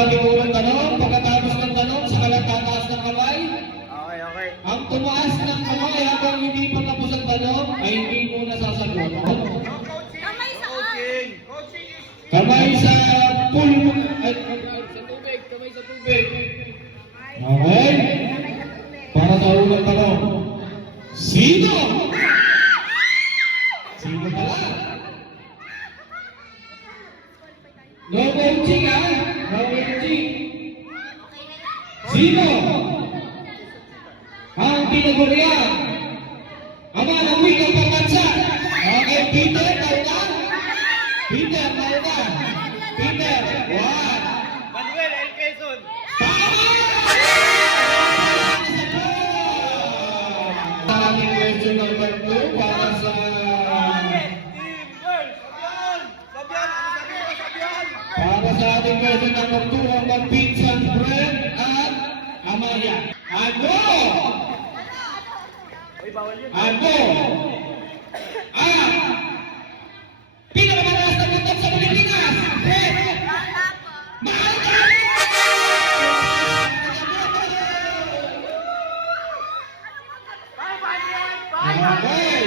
ating unang tanong. Pagkatapos ng tanong, saka lang tataas ng kamay. Okay. Ang tumaas ng kamay habang hindi pa tapos ang tanong, ay hindi muna sasagot. Kamay saan? Kamay sa pool. Ay, sa tubig. Kamay sa tubig. Okay? Para sa unang tanong. Sino? Sino pala? No coaching ha? No coaching. Sino? Ang pinagurian. Ama ng wikang pagbansa. Okay, Peter, tauna. Peter, tauna. Peter, one. Manuel L. Quezon. Sa ating question number 2 para sa... Para sa ating question number 2 ang magpinsan Brent at Amaya. Ano? Ano? Pinakamataas na bundok sa Pilipinas! Brent! Mahal ka! Okay!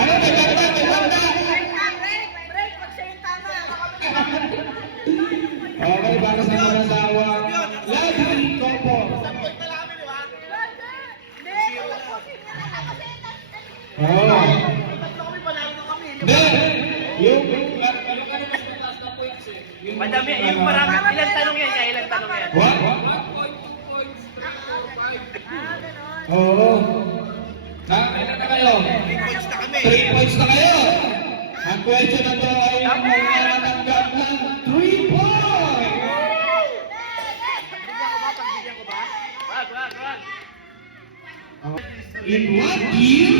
Ano ba ganda? Okay, para sa mga asawa, Lovely couple. Oh. Hindi. Yung Madami, yung marami, ilang tanong yan niya, ilang tanong yan. What? Oo. Ano na kayo? 3 points na kayo. Ang question na to ay mananatanggap ng 3 points. In what year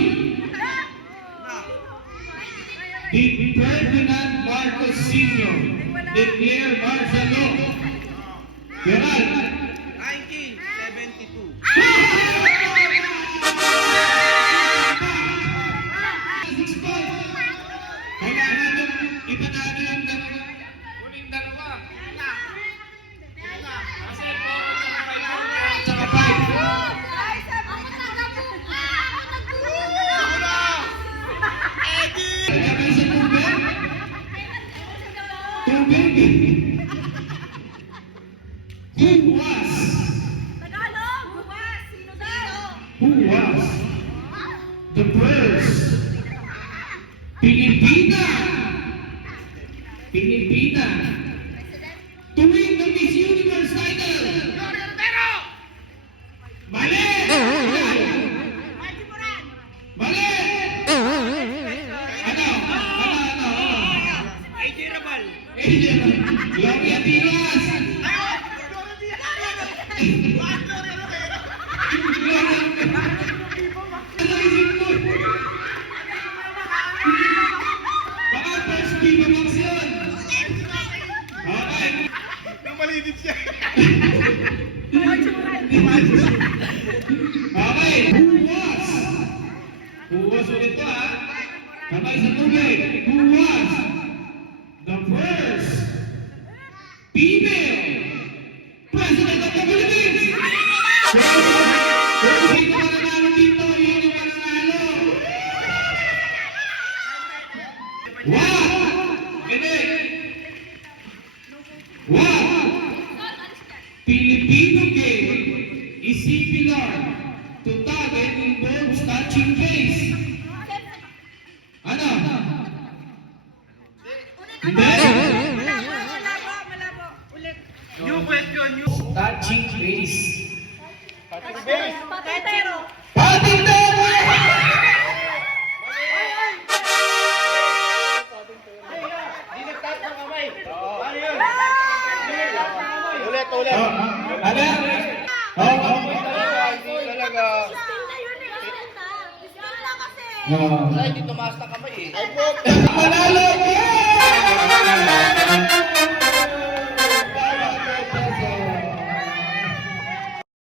did Ferdinand Marcos Sr. declare martial law? Gerald. 1972. Kailangan yung ipanalo yung huling dalawa. Kasi po, saka 5. Kaya sa tubig? Tubig. Who was the first Pilipina to win the Miss Universe title? Mali! Mali! Ano? AJ Rabal. Gloria Diaz! Baka first Viva Max yun! Okay! Nang malinis siya. Okay! Who was ulit to ha? Kamay sa tubig. Who was the first female president of the Philippines? Kung sino mananalo dito, yun yung mananalo. What? Hindi. What? Filipino game is similar to that that involves touching face. Ano? Hindi. New question, new. Touching face. Patintero. Patintero! Di nagtaas ng kamay. Ano yun? Ulit. Ano? Talaga. Ay, Hindi tumaas ng kamay eh. Manalo